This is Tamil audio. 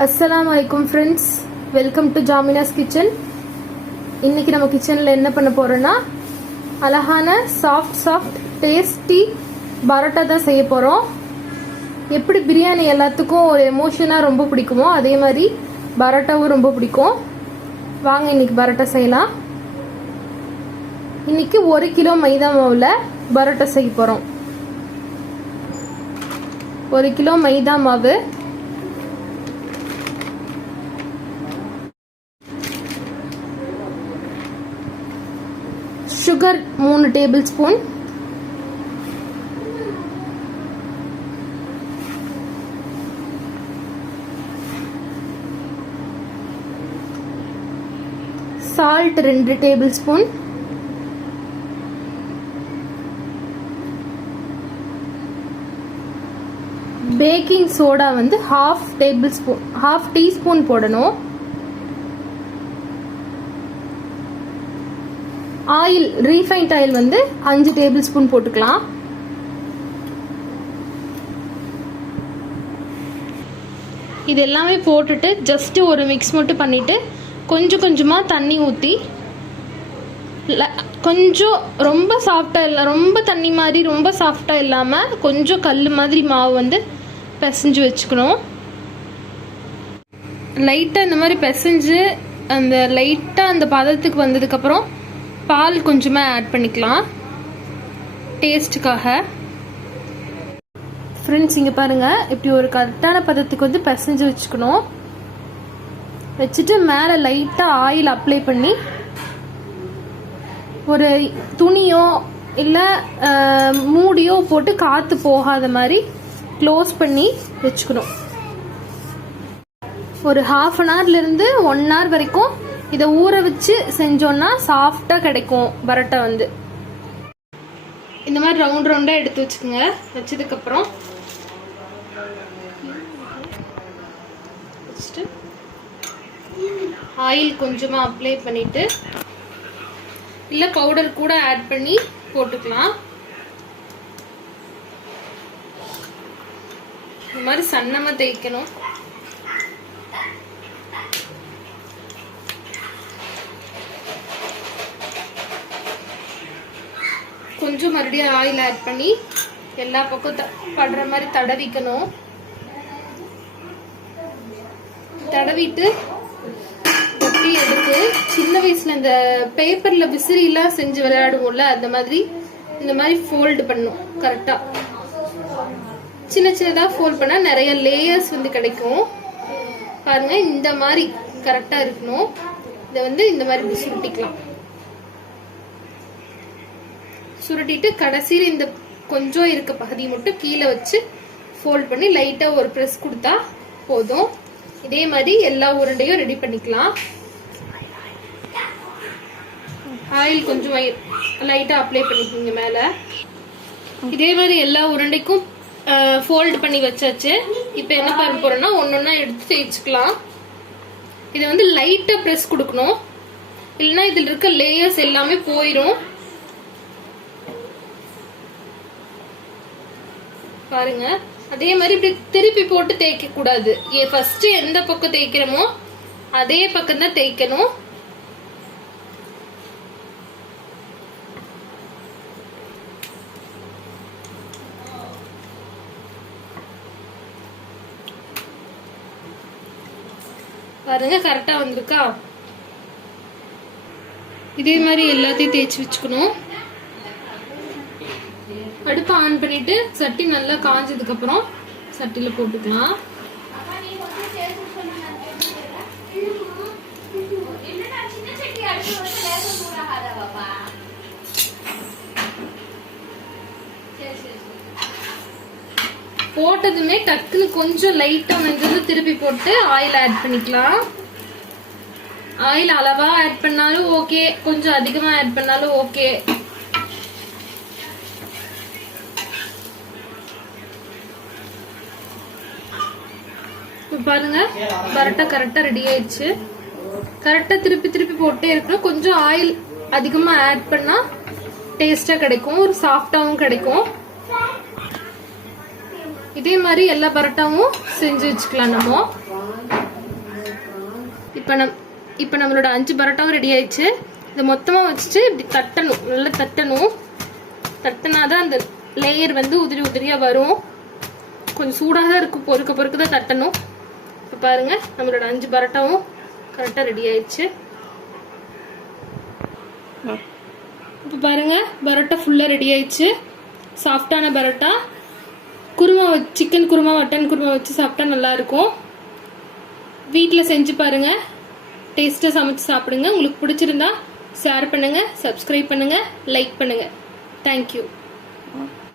Assalamualaikum friends, welcome to Jamina's kitchen. இன்னைக்கு நம்ம கிச்சன்ல என்ன பண்ண போறோம்னா அழகான சாஃப்ட் டேஸ்டி பரோட்டா தான் செய்ய போறோம். எப்படி பிரியாணி எல்லாத்துக்கும் ஒரு எமோஷனா ரொம்ப பிடிக்குமோ அதே மாதிரி பரோட்டாவும் ரொம்ப பிடிக்கும். வாங்க இன்னைக்கு பரோட்டா செய்யலாம். இன்னைக்கு 1 கிலோ மைதா மாவுல பரோட்டா செய்ய போறோம். 1 கிலோ மைதா மாவு, sugar 3 table spoon, salt 2 table spoon, baking soda வந்து half டீஸ்பூன் போடணும். ஆயில், ரீஃபைண்ட் ஆயில் வந்து 5 டேபிள் ஸ்பூன் போட்டுக்கலாம். இது எல்லாமே போட்டுட்டு ஜஸ்ட் ஒரு மிக்ஸ் மட்டும் பண்ணிட்டு கொஞ்சம் கொஞ்சமாக தண்ணி ஊற்றி கொஞ்சம் ரொம்ப சாஃப்டாக இல்லை, ரொம்ப தண்ணி மாதிரி ரொம்ப சாஃப்டாக இல்லாமல் கொஞ்சம் கல் மாதிரி மாவு வந்து பிசைஞ்சு வச்சுக்கணும். லைட்டாக இந்த மாதிரி பிசைஞ்சு அந்த லைட்டாக அந்த பதத்துக்கு வந்ததுக்கப்புறம் பால் கொஞ்சமாக ஆட் பண்ணிக்கலாம் டேஸ்ட்டுக்காக. ஃப்ரெண்ட்ஸ் இங்கே பாருங்கள், இப்படி ஒரு கரெக்டான பதத்துக்கு வந்து பிசைஞ்சு வச்சுக்கணும். வச்சுட்டு மேலே லைட்டாக ஆயில் அப்ளை பண்ணி ஒரு துணியோ இல்லை மூடியோ போட்டு காற்று போகாத மாதிரி க்ளோஸ் பண்ணி வச்சுக்கணும். ஒரு ½ அன் ஹவர்லேருந்து 1 hour வரைக்கும் இதை ஊற வச்சு செஞ்சோன்னா சாஃப்டாக கிடைக்கும் பரோட்டா வந்து. இந்த மாதிரி ரவுண்டாக எடுத்து வச்சுக்கோங்க. வச்சதுக்கப்புறம் வச்சுட்டு ஆயில் கொஞ்சமாக அப்ளை பண்ணிவிட்டு இல்லை பவுடர் கூட ஆட் பண்ணி போட்டுக்கலாம். இந்த மாதிரி சன்னமாக தேய்க்கணும். கொஞ்சம் மறுபடியும் ஆயில் ஆட் பண்ணி எல்லா பக்கம் படுற மாதிரி தடவிக்கணும். தடவிட்டு எப்படி எடுத்து சின்ன வயசுல இந்த பேப்பர்ல விசிறிலாம் செஞ்சு விளையாடுவோம்ல அந்த மாதிரி இந்த மாதிரி ஃபோல்டு பண்ணும். கரெக்டா சின்ன சின்னதா ஃபோல்ட் பண்ணா நிறைய லேயர்ஸ் வந்து கிடைக்கும். பாருங்க இந்த மாதிரி கரெக்டா இருக்கணும். இதை வந்து இந்த மாதிரி சுருட்டிக்கலாம். சுருட்டிட்டு கடைசியில் இந்த கொஞ்சம் இருக்க பகுதி மட்டும் கீழே வச்சு ஃபோல்ட் பண்ணி லைட்டா ஒரு ப்ரெஸ் கொடுத்தா போதும். இதே மாதிரி எல்லா உருண்டையும் ரெடி பண்ணிக்கலாம். ஆயில் கொஞ்சம் லைட்டா அப்ளை பண்ணிக்கோங்க மேல. இதே மாதிரி எல்லா உருண்டைக்கும் ஃபோல்ட் பண்ணி வச்சாச்சு. இப்போ என்ன பண்ண போறோம்னா ஒன்னொன்னா எடுத்து தேய்ச்சிக்கலாம். இதை வந்து லைட்டா ப்ரெஸ் கொடுக்கணும், இல்லைன்னா இதில் இருக்க லேயர்ஸ் எல்லாமே போயிடும். பாருங்க அதே மாதிரி இப்படி திருப்பி போட்டு தேய்க்க கூடாது. ஃபர்ஸ்ட் எந்த பக்கம் தேய்க்கிறோமோ அதே பக்கம் தான் தேய்க்கணும். பாருங்க கரெக்டா வந்திருக்கா. இதே மாதிரி எல்லாத்தையும் தேய்ச்சி வச்சுக்கணும். அடுப்பை ஆன் பண்ணிட்டு சட்டி நல்லா காஞ்சதுக்கு அப்புறம் சட்டியில போட்டுக்கலாம். போட்டதுமே டக்குன்னு கொஞ்சம் லைட்டா வந்து திருப்பி போட்டு ஆயில் ஆட் பண்ணிக்கலாம். ஆயில் அளவா ஆட் பண்ணாலும் ஓகே, கொஞ்சம் அதிகமா ஆட் பண்ணாலும் ஓகே. பாருங்க பரோட்டா கரெக்டா ரெடி ஆயிடுச்சு. கரெக்டா திருப்பி திருப்பி போட்டே இருக்கணும். கொஞ்சம் ஆயில் அதிகமா ஆட் பண்ணா டேஸ்டா கிடைக்கும், ஒரு சாஃப்டாவும் கிடைக்கும். இதே மாதிரி எல்லா பரோட்டாவும் செஞ்சு வச்சுக்கலாம் நம்ம. இப்போ நம்மளோட 5 பரோட்டாவும் ரெடி ஆயிடுச்சு. இதை மொத்தமாக வச்சுட்டு இப்படி தட்டணும், நல்லா தட்டணும். தட்டினாதான் அந்த லேயர் வந்து உதிரி உதிரியாக வரும். கொஞ்சம் சூடாக தான் இருக்கும், பொறுக்க தான் தட்டணும். இப்போ பாருங்க நம்மளோட 5 பரோட்டாவும் கரெக்டாக ரெடி ஆயிடுச்சு. இப்போ பாருங்க பரோட்டா ஃபுல்லாக ரெடி ஆயிடுச்சு. சாஃப்டான பரோட்டா. குருமா சிக்கன் குருமா மட்டன் குருமா வச்சு சாப்பிட்டா நல்லா இருக்கும். வீட்டில் செஞ்சு பாருங்க, டேஸ்ட்டாக சமைச்சு சாப்பிடுங்க. உங்களுக்கு பிடிச்சிருந்தா ஷேர் பண்ணுங்க, சப்ஸ்கிரைப் பண்ணுங்க, லைக் பண்ணுங்க. தேங்க்யூ.